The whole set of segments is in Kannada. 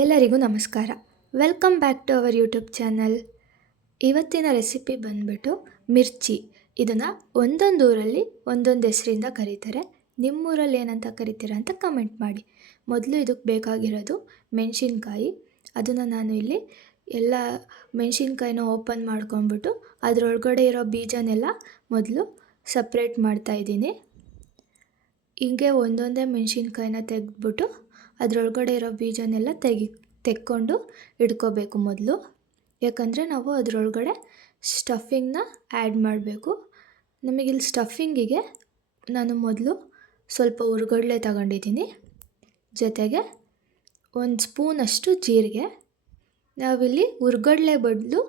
ಎಲ್ಲರಿಗೂ ನಮಸ್ಕಾರ. Welcome back to our YouTube channel. ಇವತ್ತಿನ ರೆಸಿಪಿ ಬಂದ್ಬಿಟ್ಟು ಮಿರ್ಚಿ. ಇದನ್ನು ಒಂದೊಂದು ಊರಲ್ಲಿ ಒಂದೊಂದು ಹೆಸರಿಂದ ಕರೀತಾರೆ. ನಿಮ್ಮೂರಲ್ಲಿ ಏನಂತ ಕರಿತೀರಾ ಅಂತ ಕಮೆಂಟ್ ಮಾಡಿ. ಮೊದಲು ಇದಕ್ಕೆ ಬೇಕಾಗಿರೋದು ಮೆಣಸಿನ್ಕಾಯಿ. ಅದನ್ನು ನಾನು ಇಲ್ಲಿ ಎಲ್ಲ ಮೆಣಸಿನ್ಕಾಯಿನ ಓಪನ್ ಮಾಡ್ಕೊಂಬಿಟ್ಟು ಅದರೊಳಗಡೆ ಇರೋ ಬೀಜನೆಲ್ಲ ಮೊದಲು ಸಪ್ರೇಟ್ ಮಾಡ್ತಾಯಿದ್ದೀನಿ. ಹೀಗೆ ಒಂದೊಂದೇ ಮೆಣಸಿನ್ಕಾಯಿನ ತೆಗೆದ್ಬಿಟ್ಟು ಅದರೊಳಗಡೆ ಇರೋ ಬೀಜನೆಲ್ಲ ತೆಕ್ಕೊಂಡು ಇಟ್ಕೋಬೇಕು ಮೊದಲು. ಯಾಕಂದರೆ ನಾವು ಅದರೊಳಗಡೆ ಸ್ಟಫಿಂಗ್ನ ಆ್ಯಡ್ ಮಾಡಬೇಕು. ನಮಗಿಲ್ಲಿ ಸ್ಟಫಿಂಗಿಗೆ ನಾನು ಮೊದಲು ಸ್ವಲ್ಪ ಹುರ್ಗಡ್ಲೆ ತಗೊಂಡಿದ್ದೀನಿ, ಜೊತೆಗೆ 1 ಸ್ಪೂನಷ್ಟು ಜೀರಿಗೆ. ನಾವಿಲ್ಲಿ ಹುರ್ಗಡ್ಲೆ ಬದಲು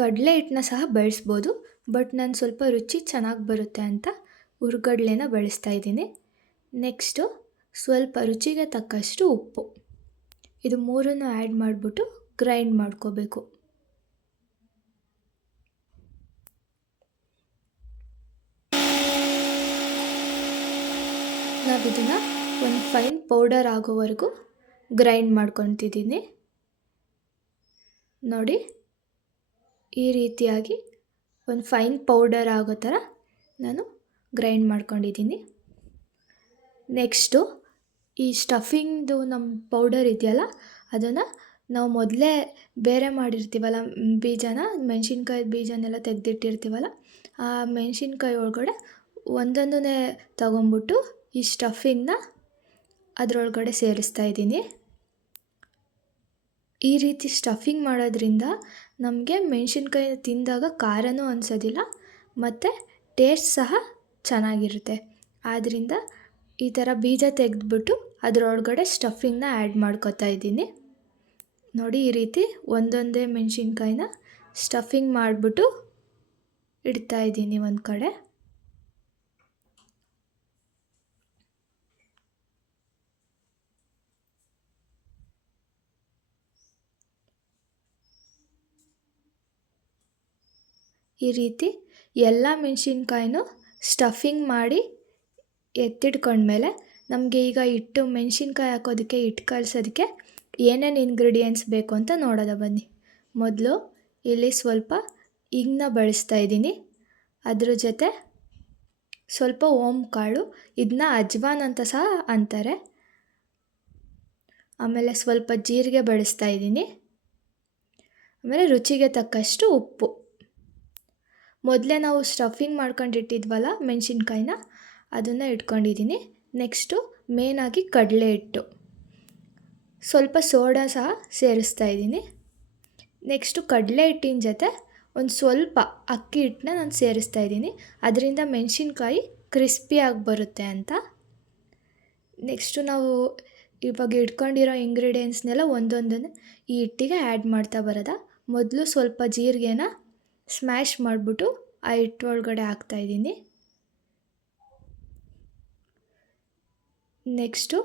ಕಡಲೆ ಹಿಟ್ಟನ್ನ ಸಹ ಬಳಸ್ಬೋದು, ಬಟ್ ನಾನು ಸ್ವಲ್ಪ ರುಚಿ ಚೆನ್ನಾಗಿ ಬರುತ್ತೆ ಅಂತ ಹುರ್ಗಡ್ಲೆನ ಬಳಸ್ತಾಯಿದ್ದೀನಿ. ನೆಕ್ಸ್ಟು ಸ್ವಲ್ಪ ರುಚಿಗೆ ತಕ್ಕಷ್ಟು ಉಪ್ಪು. ಇದು ಮೂರನ್ನು ಆ್ಯಡ್ ಮಾಡಿಬಿಟ್ಟು ಗ್ರೈಂಡ್ ಮಾಡ್ಕೋಬೇಕು. ನಾವಿದನ್ನು ಒಂದು ಫೈನ್ ಪೌಡರ್ ಆಗೋವರೆಗೂ ಗ್ರೈಂಡ್ ಮಾಡ್ಕೊತಿದ್ದೀನಿ. ನೋಡಿ, ಈ ರೀತಿಯಾಗಿ ಒಂದು ಫೈನ್ ಪೌಡರ್ ಆಗೋ ಥರ ನಾನು ಗ್ರೈಂಡ್ ಮಾಡ್ಕೊಂಡಿದ್ದೀನಿ. ನೆಕ್ಸ್ಟು ಈ ಸ್ಟಫಿಂಗ್ದು ನಮ್ಮ ಪೌಡರ್ ಇದೆಯಲ್ಲ, ಅದನ್ನು ನಾವು ಮೊದಲೇ ಬೇರೆ ಮಾಡಿರ್ತೀವಲ್ಲ ಬೀಜನ, ಮೆಣಸಿನ್ಕಾಯಿ ಬೀಜನೆಲ್ಲ ತೆಗೆದಿಟ್ಟಿರ್ತೀವಲ್ಲ, ಆ ಮೆಣಸಿನ್ಕಾಯಿ ಒಳಗಡೆ ಒಂದೊಂದನ್ನೇ ತೊಗೊಂಬಿಟ್ಟು ಈ ಸ್ಟಫಿಂಗ್ನ ಅದರೊಳಗಡೆ ಸೇರಿಸ್ತಾ ಇದ್ದೀನಿ. ಈ ರೀತಿ ಸ್ಟಫಿಂಗ್ ಮಾಡೋದ್ರಿಂದ ನಮಗೆ ಮೆಣಸಿನ್ಕಾಯಿ ತಿಂದಾಗ ಖಾರನೂ ಅನಿಸೋದಿಲ್ಲ ಮತ್ತು ಟೇಸ್ಟ್ ಸಹ ಚೆನ್ನಾಗಿರುತ್ತೆ. ಆದ್ದರಿಂದ ಈ ಥರ ಬೀಜ ತೆಗೆದ್ಬಿಟ್ಟು ಅದರೊಳಗಡೆ ಸ್ಟಫಿಂಗ್ನ ಆ್ಯಡ್ ಮಾಡ್ಕೊತಾ ಇದ್ದೀನಿ. ನೋಡಿ, ಈ ರೀತಿ ಒಂದೊಂದೇ ಮೆಣಸಿನ್ಕಾಯಿನ ಸ್ಟಫಿಂಗ್ ಮಾಡಿಬಿಟ್ಟು ಇಡ್ತಾ ಇದ್ದೀನಿ ಒಂದು ಕಡೆ. ಈ ರೀತಿ ಎಲ್ಲ ಮೆಣಸಿನ್ಕಾಯಿನೂ ಸ್ಟಫಿಂಗ್ ಮಾಡಿ ಎತ್ತಿಟ್ಕೊಂಡ್ಮೇಲೆ ನಮಗೆ ಈಗ ಮೆಣಸಿನ್ಕಾಯಿ ಹಾಕೋದಕ್ಕೆ, ಹಿಟ್ಟು ಕಲಸೋದಕ್ಕೆ ಏನೇನು ಇಂಗ್ರೀಡಿಯೆಂಟ್ಸ್ ಬೇಕು ಅಂತ ನೋಡೋದ ಬನ್ನಿ. ಮೊದಲು ಇಲ್ಲಿ ಸ್ವಲ್ಪ ಹಿಂಗನ್ನ ಬಳಸ್ತಾ ಇದ್ದೀನಿ. ಅದ್ರ ಜೊತೆ ಸ್ವಲ್ಪ ಓಮ್ ಕಾಳು, ಇದನ್ನ ಅಜ್ವಾನ್ ಅಂತ ಸಹ ಅಂತಾರೆ. ಆಮೇಲೆ ಸ್ವಲ್ಪ ಜೀರಿಗೆ ಬಳಸ್ತಾ ಇದ್ದೀನಿ. ಆಮೇಲೆ ರುಚಿಗೆ ತಕ್ಕಷ್ಟು ಉಪ್ಪು. ಮೊದಲೇ ನಾವು ಸ್ಟಫಿಂಗ್ ಮಾಡ್ಕೊಂಡಿಟ್ಟಿದ್ವಲ್ಲ ಮೆಣಸಿನ್ಕಾಯಿನ, ಅದನ್ನು ಇಟ್ಕೊಂಡಿದ್ದೀನಿ. ನೆಕ್ಸ್ಟು ಮೇನಾಗಿ ಕಡಲೆ ಹಿಟ್ಟು, ಸ್ವಲ್ಪ ಸೋಡಾ ಸಹ ಸೇರಿಸ್ತಾ ಇದ್ದೀನಿ. ನೆಕ್ಸ್ಟು ಕಡಲೆ ಹಿಟ್ಟಿನ ಜೊತೆ ಒಂದು ಸ್ವಲ್ಪ ಅಕ್ಕಿ ಹಿಟ್ಟನ್ನ ನಾನು ಸೇರಿಸ್ತಾ ಇದ್ದೀನಿ, ಅದರಿಂದ ಮೆಣಸಿನ್ಕಾಯಿ ಕ್ರಿಸ್ಪಿಯಾಗಿ ಬರುತ್ತೆ ಅಂತ. ನೆಕ್ಸ್ಟು ನಾವು ಇವಾಗ ಇಟ್ಕೊಂಡಿರೋ ಇಂಗ್ರೀಡಿಯೆಂಟ್ಸ್ನೆಲ್ಲ ಒಂದೊಂದನ್ನು ಈ ಹಿಟ್ಟಿಗೆ ಆ್ಯಡ್ ಮಾಡ್ತಾ ಬರೋದ. ಮೊದಲು ಸ್ವಲ್ಪ ಜೀರಿಗೆನ ಸ್ಮ್ಯಾಶ್ ಮಾಡಿಬಿಟ್ಟು ಆ ಹಿಟ್ಟು ಒಳಗಡೆ ಹಾಕ್ತಾಯಿದ್ದೀನಿ. ನೆಕ್ಸ್ಟು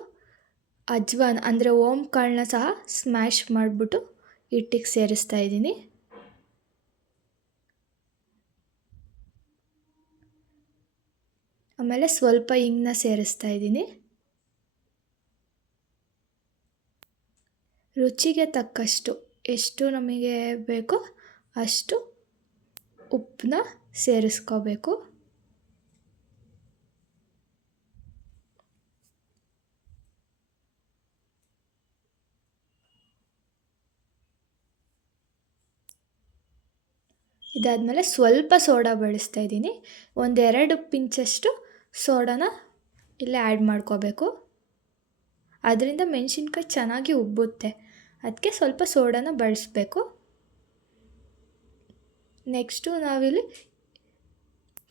ಅಜ್ವಾನ್ ಅಂದರೆ ಓಮ್ ಕಾಳನ್ನ ಸಹ ಸ್ಮ್ಯಾಶ್ ಮಾಡಿಬಿಟ್ಟು ಹಿಟ್ಟಿಗೆ ಸೇರಿಸ್ತಾ ಇದ್ದೀನಿ. ಆಮೇಲೆ ಸ್ವಲ್ಪ ಹಿಂಗನ್ನ ಸೇರಿಸ್ತಾ ಇದ್ದೀನಿ. ರುಚಿಗೆ ತಕ್ಕಷ್ಟು ಎಷ್ಟು ನಮಗೆ ಬೇಕೋ ಅಷ್ಟು ಉಪ್ಪನ್ನ ಸೇರಿಸ್ಕೋಬೇಕು. ಇದಾದಮೇಲೆ ಸ್ವಲ್ಪ ಸೋಡಾ ಬಳಸ್ತಾ ಇದ್ದೀನಿ. 1-2 ಪಿಂಚಷ್ಟು ಸೋಡಾನ ಇಲ್ಲೇ ಆ್ಯಡ್ ಮಾಡ್ಕೋಬೇಕು. ಅದರಿಂದ ಮೆಣಸಿನ್ಕಾಯಿ ಚೆನ್ನಾಗಿ ಉಬ್ಬುತ್ತೆ, ಅದಕ್ಕೆ ಸ್ವಲ್ಪ ಸೋಡಾನ ಬಳಸಬೇಕು. ನೆಕ್ಸ್ಟು ನಾವಿಲ್ಲಿ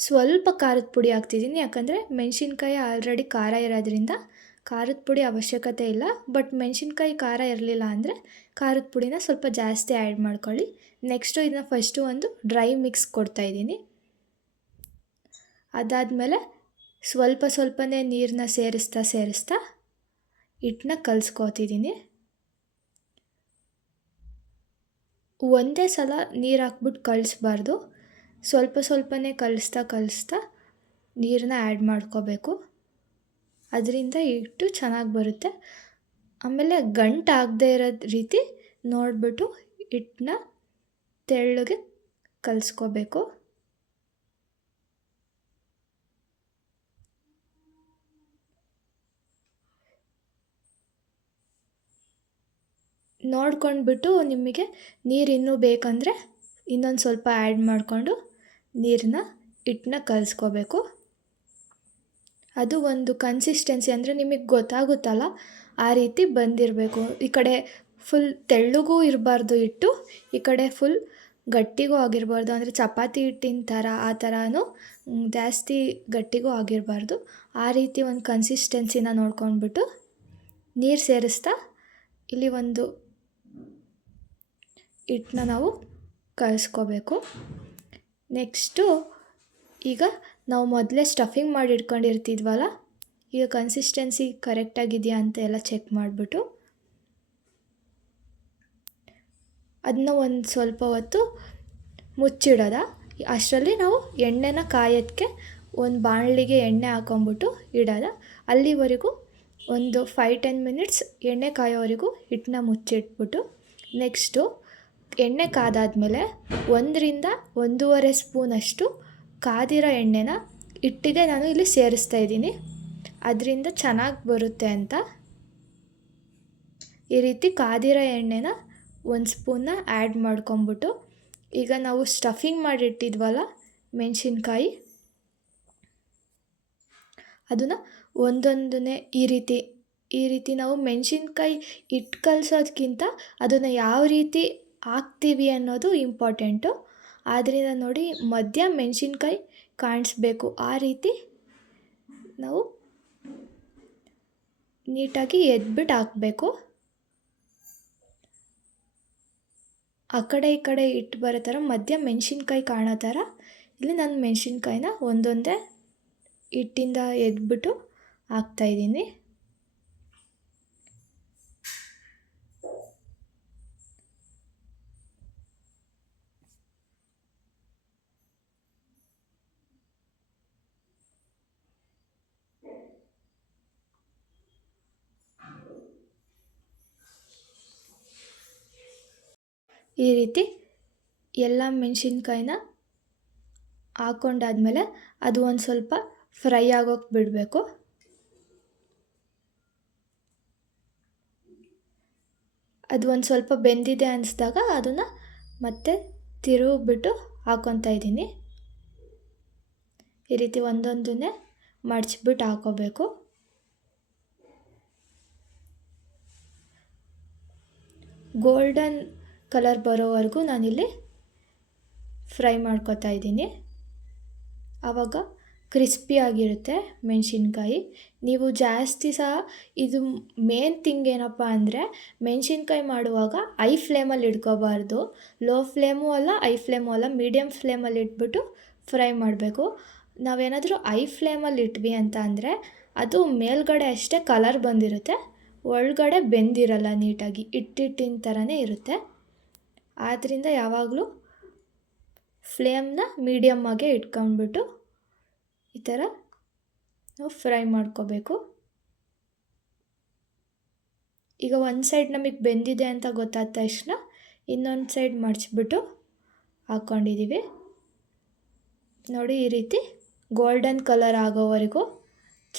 ಸ್ವಲ್ಪ ಖಾರದ ಪುಡಿ ಹಾಕ್ತಿದ್ದೀನಿ, ಯಾಕಂದರೆ ಮೆಣಸಿನ್ಕಾಯಿ ಆಲ್ರೆಡಿ ಖಾರ ಇರೋದ್ರಿಂದ ಖಾರದ ಪುಡಿ ಅವಶ್ಯಕತೆ ಇಲ್ಲ. ಬಟ್ ಮೆಣಸಿನ್ಕಾಯಿ ಖಾರ ಇರಲಿಲ್ಲ ಅಂದರೆ ಖಾರದ ಪುಡಿನ ಸ್ವಲ್ಪ ಜಾಸ್ತಿ ಆ್ಯಡ್ ಮಾಡ್ಕೊಳ್ಳಿ. ನೆಕ್ಸ್ಟು ಇದನ್ನ ಫಸ್ಟು ಒಂದು ಡ್ರೈ ಮಿಕ್ಸ್ ಕೊಡ್ತಾಯಿದ್ದೀನಿ. ಅದಾದಮೇಲೆ ಸ್ವಲ್ಪನೇ ನೀರನ್ನ ಸೇರಿಸ್ತಾ ಹಿಟ್ಟನ್ನ ಕಲಿಸ್ಕೊತಿದ್ದೀನಿ. ಒಂದೇ ಸಲ ನೀರು ಹಾಕ್ಬಿಟ್ಟು ಕಲಿಸ್ಬಾರ್ದು, ಸ್ವಲ್ಪನೇ ಕಲಿಸ್ತಾ ನೀರನ್ನ ಆ್ಯಡ್ ಮಾಡ್ಕೋಬೇಕು. ಅದರಿಂದ ಹಿಟ್ಟು ಚೆನ್ನಾಗಿ ಬರುತ್ತೆ. ಆಮೇಲೆ ಗಂಟಾಗದೇ ಇರೋ ರೀತಿ ನೋಡಿಬಿಟ್ಟು ಹಿಟ್ಟನ್ನ ತೆಳ್ಳಗೆ ಕಲಿಸ್ಕೋಬೇಕು. ನೋಡ್ಕೊಂಡ್ಬಿಟ್ಟು ನಿಮಗೆ ನೀರು ಇನ್ನೂ ಬೇಕಂದರೆ ಇನ್ನೊಂದು ಸ್ವಲ್ಪ ಆ್ಯಡ್ ಮಾಡಿಕೊಂಡು ಹಿಟ್ಟನ್ನ ಕಲಿಸ್ಕೋಬೇಕು. ಅದು ಒಂದು ಕನ್ಸಿಸ್ಟೆನ್ಸಿ ಅಂದರೆ ನಿಮಗೆ ಗೊತ್ತಾಗುತ್ತಲ್ಲ ಆ ರೀತಿ ಬಂದಿರಬೇಕು. ಈ ಕಡೆ ಫುಲ್ ತೆಳ್ಳಗೂ ಇರಬಾರ್ದು ಹಿಟ್ಟು, ಈ ಕಡೆ ಫುಲ್ ಗಟ್ಟಿಗೂ ಆಗಿರಬಾರ್ದು. ಅಂದರೆ ಚಪಾತಿ ಹಿಟ್ಟಿನ ಥರ ಆ ಥರನೂ ಜಾಸ್ತಿ ಗಟ್ಟಿಗೂ ಆಗಿರಬಾರ್ದು. ಆ ರೀತಿ ಒಂದು ಕನ್ಸಿಸ್ಟೆನ್ಸಿನ ನೋಡ್ಕೊಂಡ್ಬಿಟ್ಟು ನೀರು ಸೇರಿಸ್ತಾ ಇಲ್ಲಿ ಒಂದು ಹಿಟ್ಟನ್ನ ನಾವು ಕಲಿಸ್ಕೋಬೇಕು. ನೆಕ್ಸ್ಟು ಈಗ ನಾವು ಮೊದಲೇ ಸ್ಟಫಿಂಗ್ ಮಾಡಿ ಇಟ್ಕೊಂಡಿರ್ತಿದ್ವಲ್ಲ, ಈಗ ಕನ್ಸಿಸ್ಟೆನ್ಸಿ ಕರೆಕ್ಟಾಗಿದೆಯಾ ಅಂತ ಎಲ್ಲ ಚೆಕ್ ಮಾಡಿಬಿಟ್ಟು ಅದನ್ನ ಒಂದು ಸ್ವಲ್ಪ ಹೊತ್ತು ಮುಚ್ಚಿಡೋದ. ಅಷ್ಟರಲ್ಲಿ ನಾವು ಎಣ್ಣೆನ ಕಾಯೋದಕ್ಕೆ ಒಂದು ಬಾಣಲಿಗೆ ಎಣ್ಣೆ ಹಾಕೊಂಬಿಟ್ಟು ಇಡೋದ. ಅಲ್ಲಿವರೆಗೂ ಒಂದು 5-10 ಮಿನಿಟ್ಸ್ ಎಣ್ಣೆ ಕಾಯೋವರೆಗೂ ಹಿಟ್ಟನ್ನ ಮುಚ್ಚಿಟ್ಬಿಟ್ಟು ನೆಕ್ಸ್ಟು ಎಣ್ಣೆ ಕಾದಾದಮೇಲೆ 1 to 1.5 ಸ್ಪೂನಷ್ಟು ಕಾದಿರೋ ಎಣ್ಣೆನ ಹಿಟ್ಟಿಗೆ ನಾನು ಇಲ್ಲಿ ಸೇರಿಸ್ತಾ ಇದ್ದೀನಿ. ಅದರಿಂದ ಚೆನ್ನಾಗಿ ಬರುತ್ತೆ ಅಂತ ಈ ರೀತಿ ಕಾದಿರೋ ಎಣ್ಣೆನ 1 ಸ್ಪೂನ್ನ ಆ್ಯಡ್ ಮಾಡ್ಕೊಂಬಿಟ್ಟು ಈಗ ನಾವು ಸ್ಟಫಿಂಗ್ ಮಾಡಿಟ್ಟಿದ್ವಲ್ಲ ಮೆಣಸಿನ್ಕಾಯಿ, ಅದನ್ನು ಒಂದೊಂದನ್ನೇ ಈ ರೀತಿ ನಾವು ಮೆಣಸಿನ್ಕಾಯಿ ಹಿಟ್ಟು ಕಲಿಸೋದಕ್ಕಿಂತ ಅದನ್ನು ಯಾವ ರೀತಿ ಹಾಕ್ತೀವಿ ಅನ್ನೋದು ಇಂಪಾರ್ಟೆಂಟು. ಆದ್ದರಿಂದ ನೋಡಿ ಮಧ್ಯ ಮೆಣಸಿನ್ಕಾಯಿ ಕಾಣಿಸ್ಬೇಕು, ಆ ರೀತಿ ನಾವು ನೀಟಾಗಿ ಎದ್ಬಿಟ್ಟು ಹಾಕಬೇಕು. ಆ ಕಡೆ ಈ ಕಡೆ ಇಟ್ಟು ಬರೋ ಥರ ಮಧ್ಯ ಮೆಣಸಿನ್ಕಾಯಿ ಕಾಣೋ ಥರ ಇಲ್ಲಿ ನಾನು ಮೆಣಸಿನ್ಕಾಯಿನ ಒಂದೊಂದೇ ಹಿಟ್ಟಿಂದ ಎದ್ಬಿಟ್ಟು ಹಾಕ್ತಾಯಿದ್ದೀನಿ. ಈ ರೀತಿ ಎಲ್ಲ ಮೆಣಸಿನ್ಕಾಯಿನ ಹಾಕ್ಕೊಂಡಾದ್ಮೇಲೆ ಅದು ಒಂದು ಸ್ವಲ್ಪ ಫ್ರೈ ಆಗೋಕ್ಕೆ ಬಿಡಬೇಕು. ಅದು ಒಂದು ಸ್ವಲ್ಪ ಬೆಂದಿದೆ ಅನಿಸಿದಾಗ ಅದನ್ನು ಮತ್ತೆ ತಿರುಗಿಬಿಟ್ಟು ಹಾಕ್ಕೊತಾ ಇದ್ದೀನಿ. ಈ ರೀತಿ ಒಂದೊಂದನ್ನೇ ಮಡಚಿಬಿಟ್ಟು ಹಾಕ್ಕೋಬೇಕು. ಗೋಲ್ಡನ್ ಕಲರ್ ಬರೋವರೆಗೂ ನಾನಿಲ್ಲಿ ಫ್ರೈ ಮಾಡ್ಕೊತಾ ಇದ್ದೀನಿ. ಆವಾಗ ಕ್ರಿಸ್ಪಿಯಾಗಿರುತ್ತೆ ಮೆಣಸಿನ್ಕಾಯಿ. ನೀವು ಜಾಸ್ತಿ ಸಹ ಇದು ಮೇನ್ ಥಿಂಗ್ ಏನಪ್ಪ ಅಂದರೆ ಮೆಣಸಿನ್ಕಾಯಿ ಮಾಡುವಾಗ ಐ ಫ್ಲೇಮಲ್ಲಿ ಇಟ್ಕೋಬಾರ್ದು. ಲೋ ಫ್ಲೇಮು ಅಲ್ಲ ಐ ಫ್ಲೇಮು ಅಲ್ಲ, ಮೀಡಿಯಮ್ ಫ್ಲೇಮಲ್ಲಿ ಇಟ್ಬಿಟ್ಟು ಫ್ರೈ ಮಾಡಬೇಕು. ನಾವೇನಾದರೂ ಐ ಫ್ಲೇಮಲ್ಲಿ ಇಟ್ವಿ ಅಂತ ಅಂದರೆ ಅದು ಮೇಲ್ಗಡೆ ಅಷ್ಟೇ ಕಲರ್ ಬಂದಿರುತ್ತೆ, ಒಳಗಡೆ ಬೆಂದಿರಲ್ಲ, ನೀಟಾಗಿ ಹಿಟ್ಟಿನ ಥರನೇ ಇರುತ್ತೆ. ಆದ್ದರಿಂದ ಯಾವಾಗಲೂ ಫ್ಲೇಮ್ನ ಮೀಡಿಯಮ್ಮಾಗೆ ಇಟ್ಕೊಂಡ್ಬಿಟ್ಟು ಈ ಥರ ನಾವು ಫ್ರೈ ಮಾಡ್ಕೋಬೇಕು. ಈಗ ಒಂದು ಸೈಡ್ ನಮಗೆ ಬೆಂದಿದೆ ಅಂತ ಗೊತ್ತಾದ ತಕ್ಷಣ ಇನ್ನೊಂದು ಸೈಡ್ ಮಡಚಿಬಿಟ್ಟು ಹಾಕ್ಕೊಂಡಿದ್ದೀವಿ. ನೋಡಿ ಈ ರೀತಿ ಗೋಲ್ಡನ್ ಕಲರ್ ಆಗೋವರೆಗೂ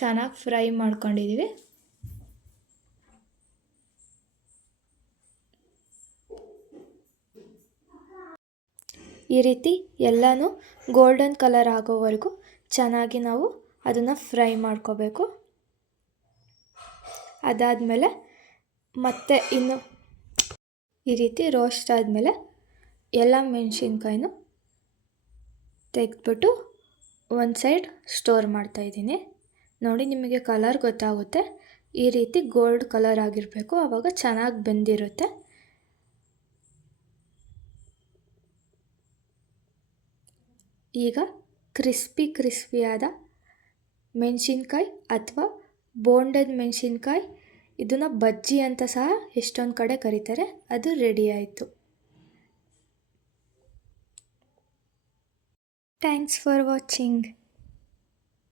ಚೆನ್ನಾಗಿ ಫ್ರೈ ಮಾಡ್ಕೊಂಡಿದ್ದೀವಿ. ಈ ರೀತಿ ಎಲ್ಲನೂ ಗೋಲ್ಡನ್ ಕಲರ್ ಆಗೋವರೆಗೂ ಚೆನ್ನಾಗಿ ನಾವು ಅದನ್ನು ಫ್ರೈ ಮಾಡ್ಕೋಬೇಕು. ಅದಾದಮೇಲೆ ಮತ್ತೆ ಇನ್ನು ಈ ರೀತಿ ರೋಸ್ಟ್ ಆದಮೇಲೆ ಎಲ್ಲ ಮೆಣಸಿನ್ಕಾಯಿನೂ ತೆಗೆದ್ಬಿಟ್ಟು ಒಂದು ಸೈಡ್ ಸ್ಟೋರ್ ಮಾಡ್ತಾಯಿದ್ದೀನಿ. ನೋಡಿ ನಿಮಗೆ ಕಲರ್ ಗೊತ್ತಾಗುತ್ತೆ, ಈ ರೀತಿ ಗೋಲ್ಡ್ ಕಲರ್ ಆಗಿರಬೇಕು, ಆವಾಗ ಚೆನ್ನಾಗಿ ಬೆಂದಿರುತ್ತೆ. ಈಗ ಕ್ರಿಸ್ಪಿಯಾದ ಮೆಣಸಿನ್ಕಾಯಿ ಅಥವಾ ಬೋಂಡದ ಮೆಣಸಿನ್ಕಾಯಿ, ಇದನ್ನು ಬಜ್ಜಿ ಅಂತ ಸಹ ಎಷ್ಟೊಂದು ಕಡೆ ಕರೀತಾರೆ, ಅದು ರೆಡಿ ಆಯಿತು. Thanks for watching.